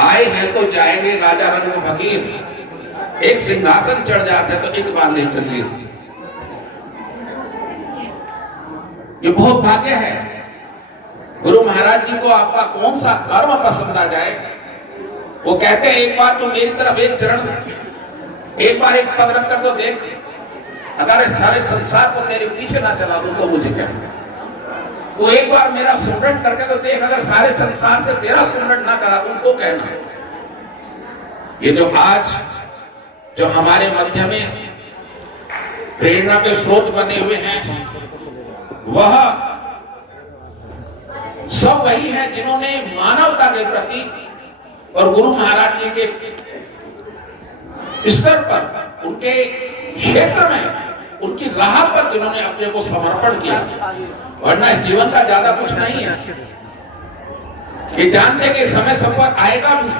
आए हैं तो जाएंगे राजा रंग फकीर, एक सिंहासन चढ़ जाते तो एक बांधे चलिए। ये बहुत भाग्य है। गुरु महाराज जी को आपका कौन सा कर्म पसंद आ जाए, वो कहते हैं एक बार तो मेरी तरफ एक चरण, एक बार एक पद रख कर तो देख, अगर सारे संसार को तेरे पीछे ना चला दूं तो मुझे क्या, वो एक बार मेरा सुमरण करके तो देख, अगर सारे संसार से तेरा सुमरण ना करा दूं तो कहना। ये जो आज जो हमारे मध्य में प्रेरणा के स्रोत बने हुए हैं, वह सब वही है जिन्होंने मानवता के प्रति और गुरु महाराज जी के स्तर पर, उनके क्षेत्र में, उनकी राह पर जिन्होंने अपने को समर्पण किया, वरना जीवन का ज्यादा कुछ नहीं है। ये जानते कि समय सब पर आएगा भी,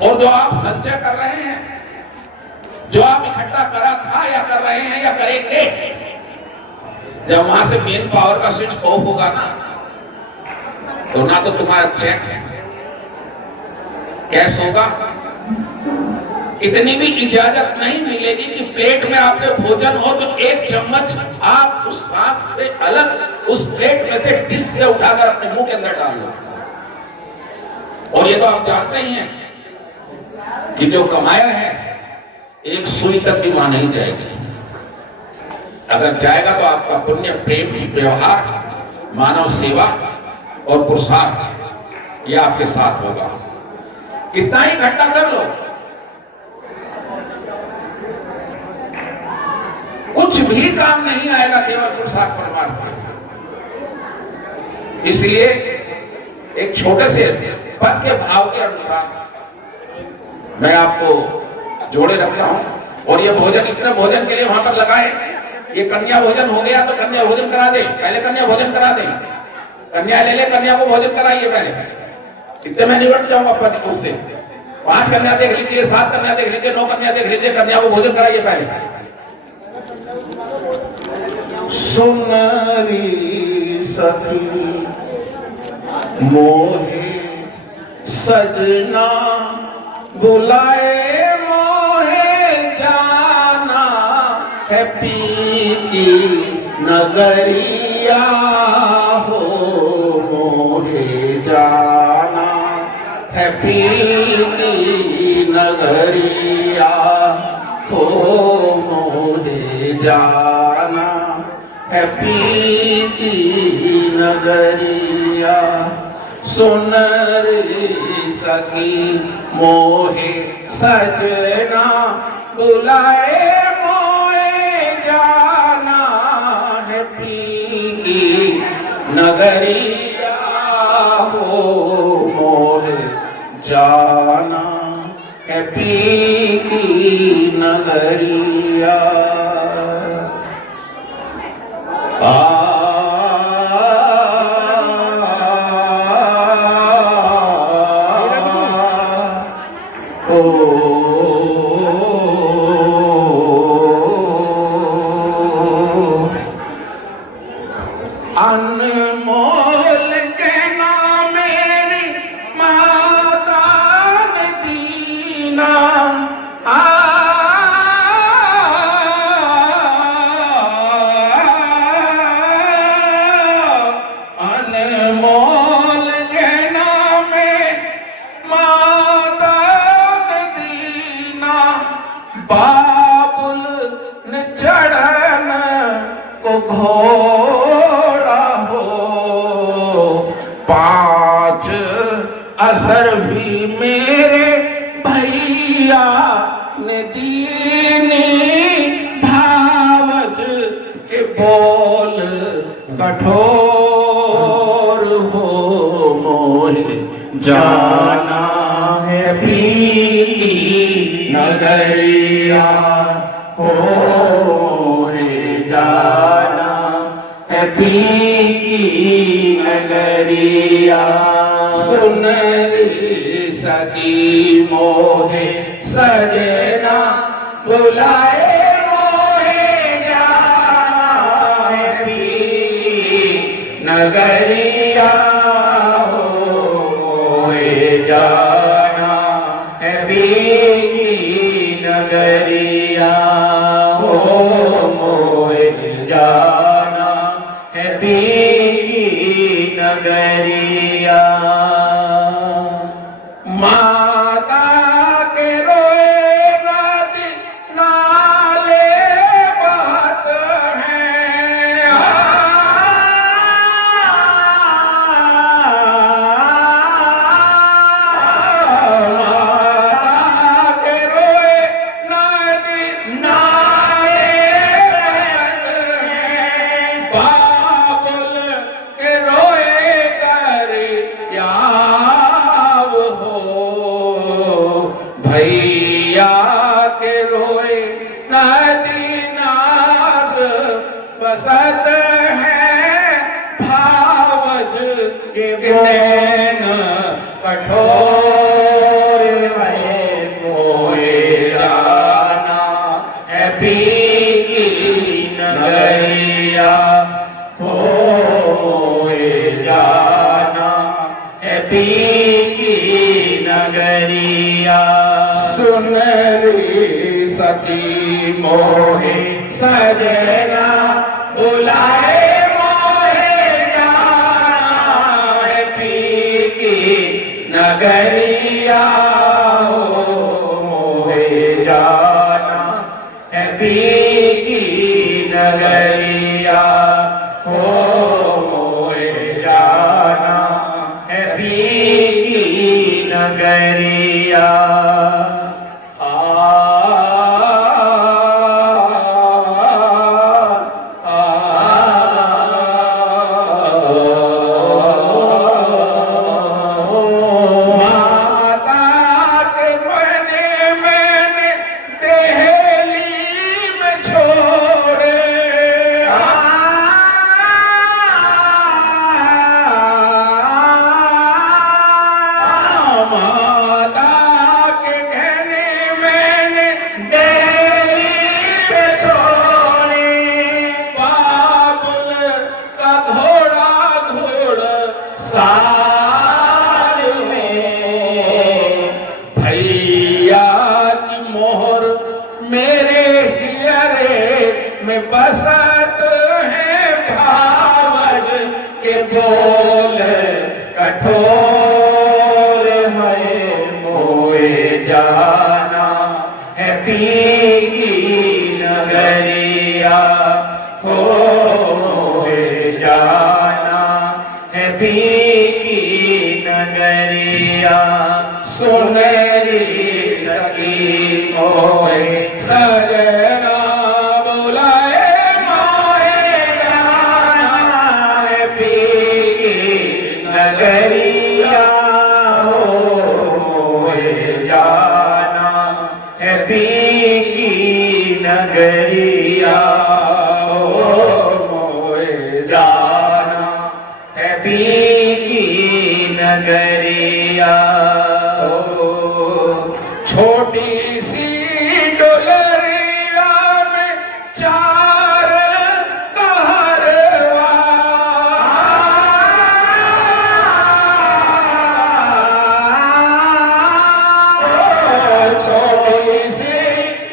और जो आप संचय कर रहे हैं, जो आप इकट्ठा करा था या कर रहे हैं या करेंगे, जब वहां से मेन पावर का स्विच ऑफ होगा ना, तो ना तो तुम्हारा चेक कैश होगा, इतनी भी इजाजत नहीं मिलेगी कि प्लेट में आपके भोजन हो तो एक चम्मच आप उस सांस से अलग उस प्लेट में से डिश से उठाकर अपने मुंह के अंदर डाल लो। और ये तो आप जानते ही हैं कि जो कमाया है एक सुई तक भी वहां नहीं जाएगी। अगर जाएगा तो आपका पुण्य, प्रेम, व्यवहार, मानव सेवा और पुरुषार्थ ये आपके साथ होगा। कितना ही इकट्ठा कर लो, कुछ भी काम नहीं आएगा केवल पुरुषार्थ परमार्थ। इसलिए एक छोटे से पद के भाव के अनुसार मैं आपको जोड़े रखता हूं। और ये भोजन, इतने भोजन के लिए वहां पर लगाए, ये कन्या भोजन हो गया तो कन्या भोजन करा दे, पहले कन्या भोजन करा दे, कन्या ले ले, कन्या को भोजन कराइए पहले। इतने मैं निपट जाऊंगा पति उससे। 5 कन्या देख लीजिए, 7 कन्या देख लीजिए, 9 कन्या देख लीजिए, कन्या को भोजन कराइए पहले। सुनरी सखी मोहे सजना बुलाए, मोहे जाना है पीती नगरिया हो, मोहे जाना है पीती नगरिया हो, मोहे जाना है पीती नगरिया। सुनरी सखी मोहे सजना बुलाए, मोहे जाना है पीती नगरिया हो, मोहे जाना है पीती नगरिया। अनमोल कहना मेरी माता ने दीना, अनमोल कहना में माता ने दीना, बाबुल ने चढ़न को घोड़ा हो, 5 असर भी मेरे भैया ने दीनी, भावज के बोल कठोर हो, मोहे जाना है पीती नगरिया हो, मोहे जाना है पीती नगरिया। सुनरी सखी मोहे सजना बुलाए, मोहे जाना है पीती नगरिया हो, मोहे जाना है पी की नगरिया हो मोहे जाना है पी की नगरिया। माता के रोए नदी नाले बहत हैं, माता के रोए नदी नाले बहत हैं, बाबुल के रोए दरिया हो, भैया के रोए नदी नाद बसत है, भावज के नैन कठोर है, मोहे जाना है पी की नगरिया हो, मोहे जाना है पी की नगरिया। सुनरी सती मोहे सजना बुलाए, मोहे जाना है पी की नगरिया हो, मोहे जाना है पी की नगरिया हो, मोहे जाना है पी की नगरिया। माता के बने मैंने देहली में छोड़े, माता के कहने मैंने देहली में छोड़े, बाबुल का घोड़ा घोड़ साल में, भैया की मोहर मेरे हियरे में बसत है, भावज के बोल कठोर है, मोहे जाना है पी की नगरिया हो, मोहे जाना है पी की नगरिया। सुनरी सखी मोहे सजना बुलाए, मोहे जाना है पी की नगरिया हो, मोहे जाना है पी की नगरिया हो, मोहे जाना है पी की नगरिया। छोटी सी डोलरिया में चार कहरवा, छोटी सी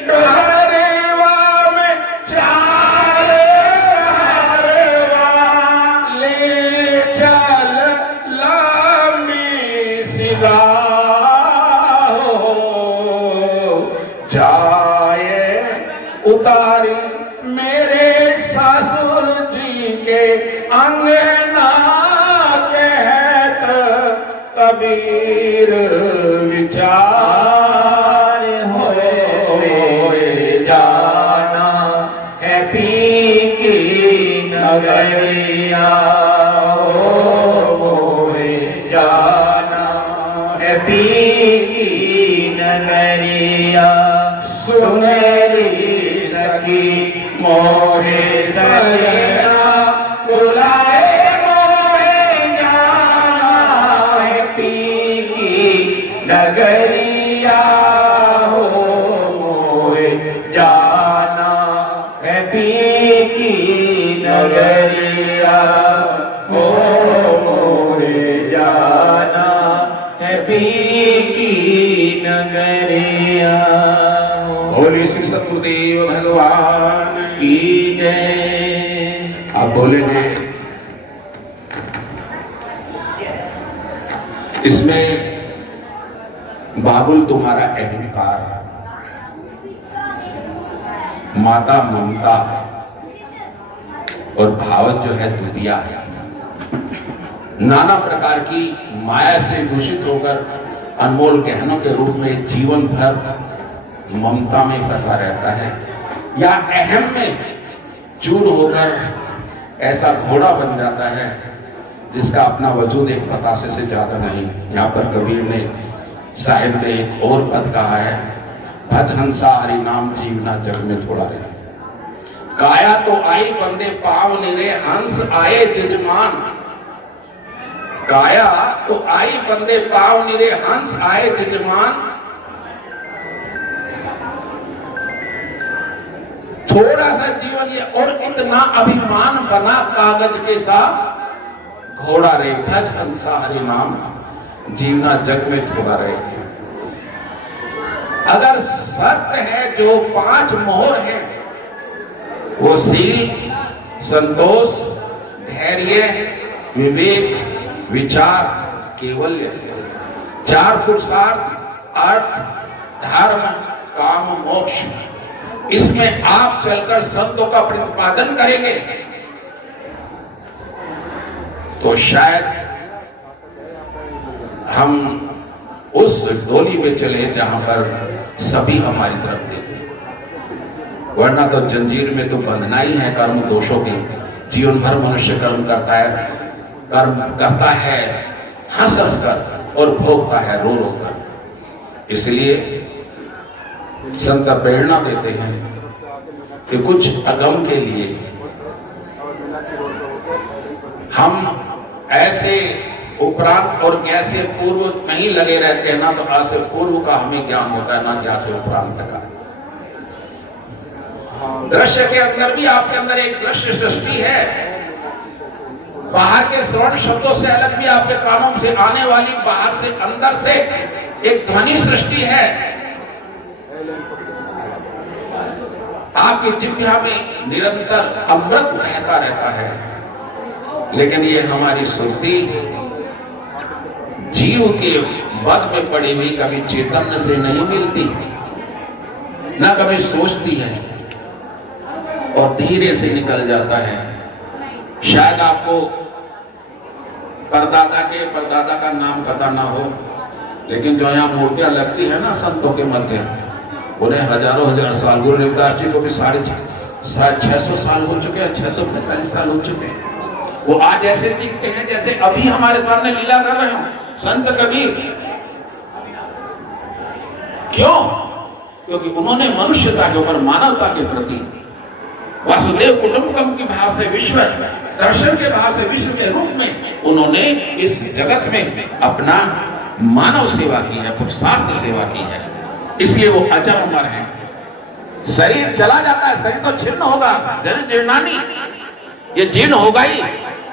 डोलरिया में चार कहरवा, ले चल लम्बी सिवा जाए उतारी मेरे ससुर जी के अंगना, कहत कबीर विचार होए जाना है पी की नगरिया हो, मोहे जाना है पी की नगरिया। सुनरी सखी मोहे सजना बुलाए, मोहे जाना है पी की नगरिया हो, मोहे जाना है पी की नगरिया हो, मोहे जाना है पी की नगरिया। बोले श्री सतगुरुदेव भगवान की जय। आप बोलेंगे इसमें बाबुल तुम्हारा अहंकार, माता ममता और भावत जो है दुनिया है, नाना प्रकार की माया से दूषित होकर अनमोल गहनों के रूप में जीवन भर ममता में फंसा रहता है, या अहम में चूर होकर ऐसा घोड़ा बन जाता है जिसका अपना वजूद एक पतासे से ज्यादा नहीं। यहाँ पर कबीर ने साहिब ने एक और पद कहा है, भज हंसा हरि नाम जीवना जग में थोड़ा रहे। काया तो आई बंदे पाव निरे, हंस आए जजमान। काया तो आई बंदे पाव निरे, हंस आए जजमान। थोड़ा सा जीवन ये और इतना अभिमान बना कागज के साथ घोड़ा रे, भज हंसा हरि नाम जीवना जग में थोड़ा रहे। अगर शर्त है जो 5 मोहर है, वो शील, संतोष, धैर्य, विवेक, विचार, केवल्य, 4 पुरुषार्थ, अर्थ, धर्म, काम, मोक्ष, इसमें आप चलकर संतों का प्रतिपादन करेंगे तो शायद हम उस डोली में चले जहां पर सभी हमारी तरफ देखें। वरना तो जंजीर में तो बंधना ही है कर्म दोषों के। जीवन भर मनुष्य कर्म करता है हंस हंस कर और भोगता है रो रो कर। इसलिए संत प्रेरणा देते हैं कि कुछ अगम के लिए हम ऐसे उपरांत और ज्ञा से पूर्व नहीं लगे रहते हैं, ना तो आ से पूर्व का हमें ज्ञान होता है, ना ज्ञा से उपरांत का। दृश्य के अंदर भी आपके अंदर एक दृश्य सृष्टि है, बाहर के श्रवण शब्दों से अलग भी आपके कानों से आने वाली बाहर से अंदर से एक ध्वनि सृष्टि है। आपकी जिह्वा में निरंतर अमृत बहता रहता है, लेकिन ये हमारी सुरती जीव के बद में पड़ी हुई कभी चैतन्य से नहीं मिलती, ना कभी सोचती है और धीरे से निकल जाता है। शायद आपको परदादा का नाम पता ना हो, लेकिन जो यहाँ मूर्तियां लगती है ना संतों के मध्य, उन्हें हजारों हजार साल, गुरु रविदास जी को भी 650 साल हो चुके हैं, 645 साल हो चुके हैं। वो आज ऐसे दिखते हैं जैसे अभी हमारे सामने लीला कर रहे हो। संत कबीर क्यों? क्योंकि उन्होंने मनुष्यता के ऊपर, मानवता के प्रति, वासुदेव कुटुंबकम के भाव से विश्व दर्शन के भाव से विश्व के रूप में उन्होंने इस जगत में अपना मानव सेवा की है, पुरुषार्थ सेवा की है। इसलिए वो अजर अमर है। शरीर चला जाता है, शरीर तो छिन्न होगा, जन जीर्णानी, ये जीर्ण होगा ही।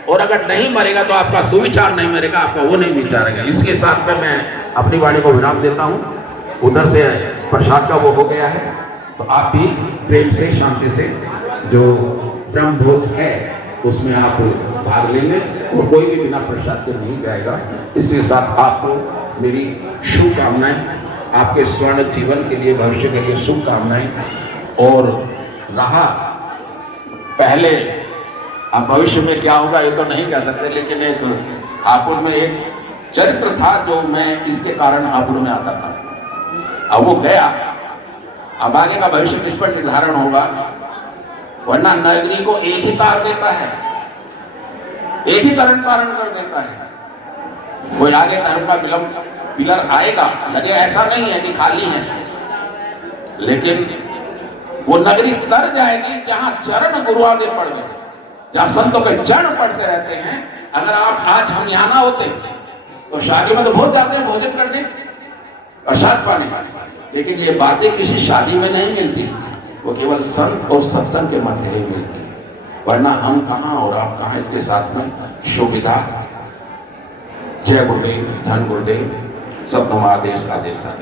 और अगर नहीं मरेगा तो आपका सुविचार नहीं मरेगा, आपका वो नहीं विचारेगा। इसके साथ में मैं अपनी वाणी को विराम देता हूँ। उधर से प्रसाद का वो हो गया है, तो आप भी प्रेम से, शांति से जो ब्रह्म भोज है उसमें आप भाग लेंगे और कोई भी बिना प्रसाद के नहीं जाएगा। इसके साथ आपको मेरी शुभकामनाएं, आपके स्वर्ण जीवन के लिए, भविष्य के लिए शुभकामनाएं। और रहा पहले, अब भविष्य में क्या होगा ये तो नहीं कह सकते, लेकिन एक हापुड़ में एक चरित्र था जो मैं इसके कारण हापुड़ में आता था। अब वो गया, अब आगे का भविष्य किस पर निर्धारण होगा। वरना नगरी को एक ही तार देता है, एक ही करण पारण कर देता है। कोई आगे धर्म का पिलर आएगा, लगे ऐसा नहीं है कि खाली है, लेकिन वो नगरी तर जाएगी जहां चरण गुरुआदि पड़ गए, जहां संतों के चरण पढ़ते रहते हैं। अगर आप आज हम यहाँ ना होते तो शादी में तो बहुत जाते हैं भोजन करने, प्रसाद पाने, लेकिन ये बातें किसी शादी में नहीं मिलती, वो केवल संत और सत्संग के मध्य ही मिलती। वरना हम कहाँ और आप कहाँ इसके साथ में सुविधा। जय गुरुदेव, धन गुरुदेव, सबको आदेश आदेश आदेश।